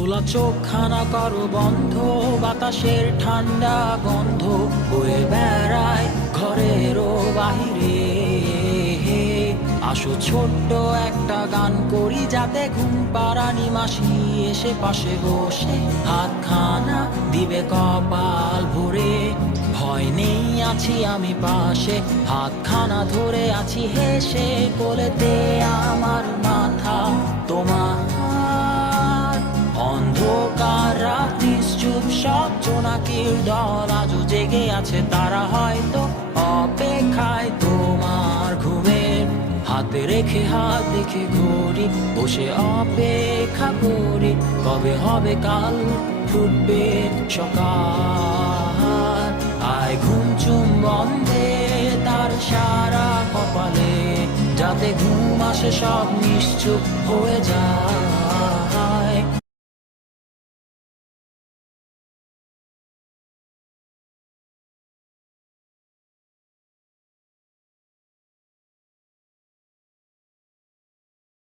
খোলা চোখখানা করো বন্ধ, বাতাসের ঠান্ডা গন্ধ বয়ে বেড়ায় ঘরেরও বাহিরে। আসো ছোট্ট একটা গান করি, যাতে ঘুম পাড়ানি মাসি এসে পাশে বসে হাতখানা দিবে কপাল ভরে। ভয় নেই, আছি আমি পাশে, হাতখানা ধরে আছি হেসে, কোলেতে আমার মাথা তোমার। অন্ধকার রাত্রি চুপ, সব জোনাকির দল আজও জেগে আছে, তারা হয়তো অপেক্ষায় তোমার ঘুমের। হাতে রেখে হাত দেখে ঘড়ি, বসে অপেক্ষা করি, কবে হবে কাল, ফুটবে সকাল। আয় ঘুম চুম বন্ধে তার সারা কপালে, যাতে ঘুম আসে সব নিশ্চুপ হয়ে যায়।